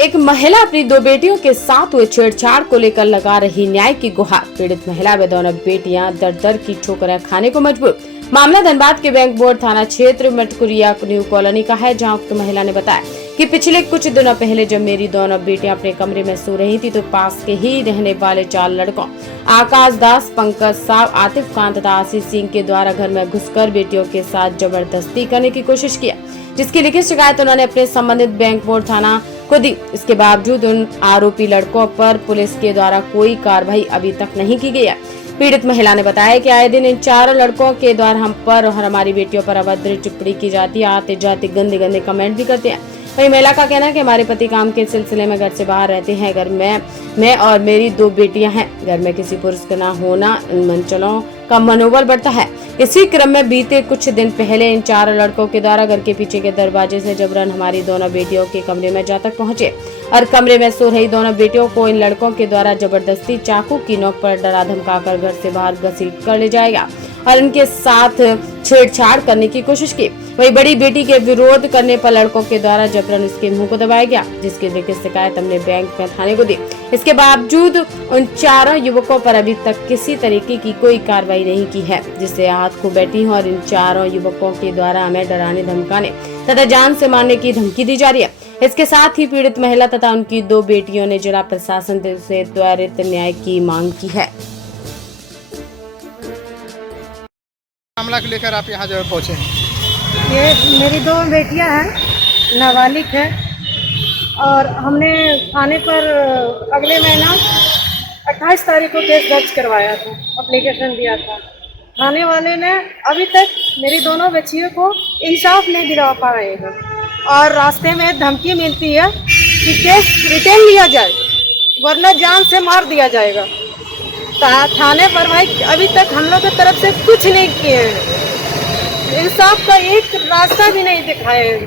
एक महिला अपनी 2 बेटियों के साथ हुए छेड़छाड़ को लेकर लगा रही न्याय की गुहार। पीड़ित महिला व दोनों बेटियां दर दर की ठोकरें खाने को मजबूर। मामला धनबाद के बैंक बोर्ड थाना क्षेत्र मटकुरिया न्यू कॉलोनी का है, जहां उक्त महिला ने बताया कि पिछले कुछ दिनों पहले जब मेरी दोनों बेटियां अपने कमरे में सो रही थी तो पास के ही रहने वाले 4 लड़कों आकाश दास, पंकज साव, आतिफ खान तथा आशीष सिंह के द्वारा घर में घुसकर बेटियों के साथ जबरदस्ती करने की कोशिश किया, जिसकी लिखित शिकायत उन्होंने अपने संबंधित बैंक बोर्ड थाना को दी। इसके बावजूद उन आरोपी लड़कों पर पुलिस के द्वारा कोई कार्रवाई अभी तक नहीं की गई है। पीड़ित महिला ने बताया कि आए दिन इन 4 लड़कों के द्वारा हम पर और हमारी बेटियों पर अभद्र टिप्पणी की जाती है, आते जाते गंदे गंदे कमेंट भी करते हैं। वही महिला का कहना है कि हमारे पति काम के सिलसिले में घर से बाहर रहते हैं। घर में मैं और मेरी 2 बेटियां हैं। घर में किसी पुरुष का न होना इन मंचलों का मनोबल बढ़ता है। इसी क्रम में बीते कुछ दिन पहले इन 4 लड़कों के द्वारा घर के पीछे के दरवाजे से जबरन हमारी दोनों बेटियों के कमरे में जा तक पहुंचे और कमरे में सो रही दोनों बेटियों को इन लड़कों के द्वारा जबरदस्ती चाकू की नोक पर डरा धमकाकर घर से बाहर घसीट कर ले जाएगा और इनके साथ छेड़छाड़ करने की कोशिश की। वही बड़ी बेटी के विरोध करने पर लड़कों के द्वारा जबरन उसके मुंह को दबाया गया, जिसकी लिखित शिकायत हमने बैंक में थाने को दी। इसके बावजूद उन 4 युवकों पर अभी तक किसी तरीके की कोई कार्रवाई नहीं की है, जिससे आहत को बैठी हूँ और इन 4 युवकों के द्वारा हमें डराने धमकाने तथा जान से मारने की धमकी दी जा रही है। इसके साथ ही पीड़ित महिला तथा उनकी 2 बेटियों ने जिला प्रशासन से त्वरित न्याय की मांग की है। मामला को लेकर आप यहाँ जो पहुँचे? ये मेरी 2 बेटियां हैं, नाबालिग है और हमने थाने पर अगले महीना 28 तारीख को केस दर्ज करवाया था, एप्लीकेशन दिया था। थाने वाले ने अभी तक मेरी दोनों बच्चियों को इंसाफ नहीं दिला पा रहे हैं और रास्ते में धमकी मिलती है कि केस रिटर्न लिया जाए वरना जान से मार दिया जाएगा। थाने पर भाई अभी तक हम लोग की तरफ से कुछ नहीं किए हैं, इंसाफ का एक रास्ता भी नहीं दिखाए हैं।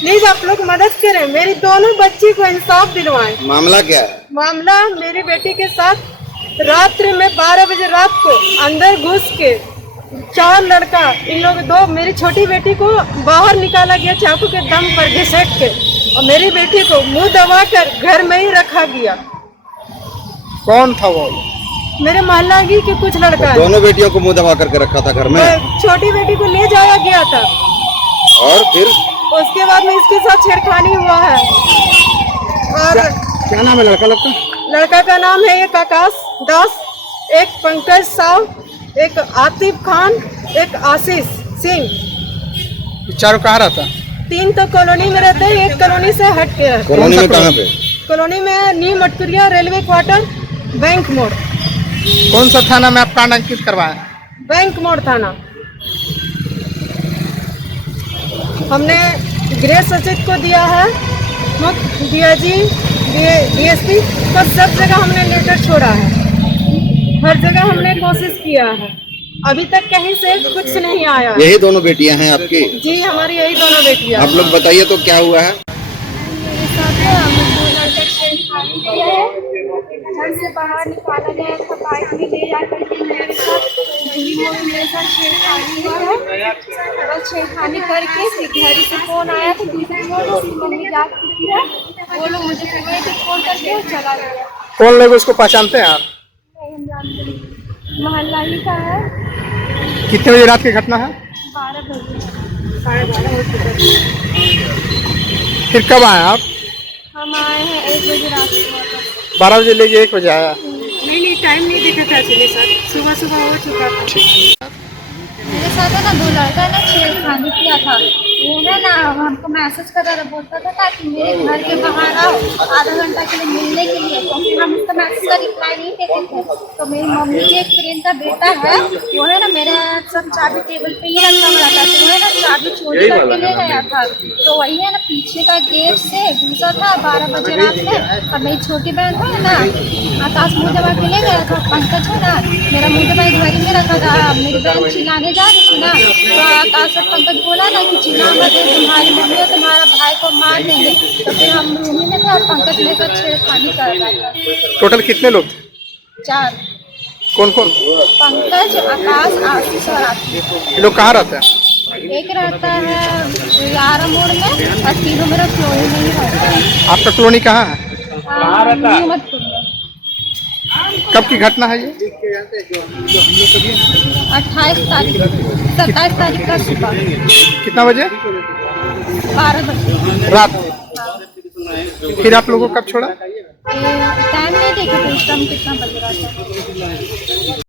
प्लीज आप लोग मदद करें, मेरी दोनों बच्ची को इंसाफ दिलवाएं। मामला क्या है? मामला मेरी बेटी के साथ रात्रि में 12 बजे रात को अंदर घुस के 4 लड़का, इन लोग 2 मेरी छोटी बेटी को बाहर निकाला गया चाकू के दम पर घिसट के और मेरी बेटी को मुंह दबाकर घर में ही रखा गया। कौन था वो? मेरे मोहल्ला के कुछ लड़का है। दोनों बेटियों को मुंह दबा करके रखा था घर में? छोटी बेटी को ले जाया गया था और फिर उसके बाद में इसके साथ छेड़खानी हुआ है। और क्या नाम है लड़का लोग का? लड़का का नाम है एक आकाश दास, एक पंकज साव, एक आतिफ खान, एक आशीष सिंह। 4 कहाँ रहता? 3 तो कॉलोनी में रहते हैं, एक कॉलोनी से हट के रहते। कॉलोनी में कहाँ पे? कॉलोनी में new Matkuria railway quarter bank मोड़। कौन सा थाना में आप कांड अंकित करवाए? बैंक मोड़ थाना। हमने गृह सचिव को दिया है, मुख्य डीआईजी, डीएसपी पर सब जगह हमने लेटर छोड़ा है, हर जगह हमने कोशिश किया है, अभी तक कहीं से कुछ नहीं आया। यही दोनों बेटियां हैं आपकी? जी हमारी यही दोनों बेटियां। आप लोग बताइए तो क्या हुआ है? घर से बाहर निकाला गया था, बाइक में ले जाकर के मेरे साथ छेड़खानी हुआ है। बस छेड़खानी करके फिर घर से फोन आया तो दूसरे लोग मम्मी जाग चुकी है, वो लोग मुझे फोन करके चला गया। कौन लोग उसको पहचानते हैं आप? नहीं हम जानते नहीं, मोहल्ला ही का है। कितने बजे रात की घटना है? 12 बजे, 12:30 फिर कब आए आप? हम आए हैं 1 बजे रात को। 12 बजे लेके 1 बजे आया? नहीं टाइम नहीं देखा था, चलिए सर सुबह हो चुका था। मेरे साथ है ना 2 लड़का ने छेड़खानी किया था। वो है ना हमको मैसेज कर रहा बोलता था कि मेरे घर के बाहर आओ आधा घंटा के लिए मिलने के लिए, क्योंकि हम उसका मैसेज का रिप्लाई नहीं देते थे। तो मेरी मम्मी के एक फ्रेंड का बेटा है, वो है ना मेरा सब चाबी टेबल पे ही रखा हुआ था, तो वो है ना चाबी चोरी करके ले गया था। तो वही है ना पीछे का गेट से घुसा था 12 बजे रात में। और मेरी छोटी बहन है ना आकाश मुँह दबा के ले गया था, पंकज है ना मेरा मुँह दबाई घर में रखा था। मेरी बहन चिल्लाने जा रही थी ना, तो आकाश और पंकज बोला ना कि चिल्ला मत, तुम्हारी मम्मी और तुम्हारा भाई को मार देंगे। तो फिर हम रूम में थे और पंकज लेकर छेड़खानी कर रहा था। टोटल कितने लोग? 4। कौन कौन? पंकज, आकाश, आशीष और आशीष। ये लोग कहाँ रहते हैं? एक रहता है यारा मोड़ में और तीनों मेरा फ्लोरी में ही रहता है। आपका कॉलोनी कहाँ है? न्यूमतपुर में। कब की घटना है ये? 28 तारीख 27 तारीख का सुबह कितना बजे? 12 बजे। रात। फिर आप लोगों को कब छोड़ा? टाइम नहीं देखे थे उस टाइम कितना बज रहा था।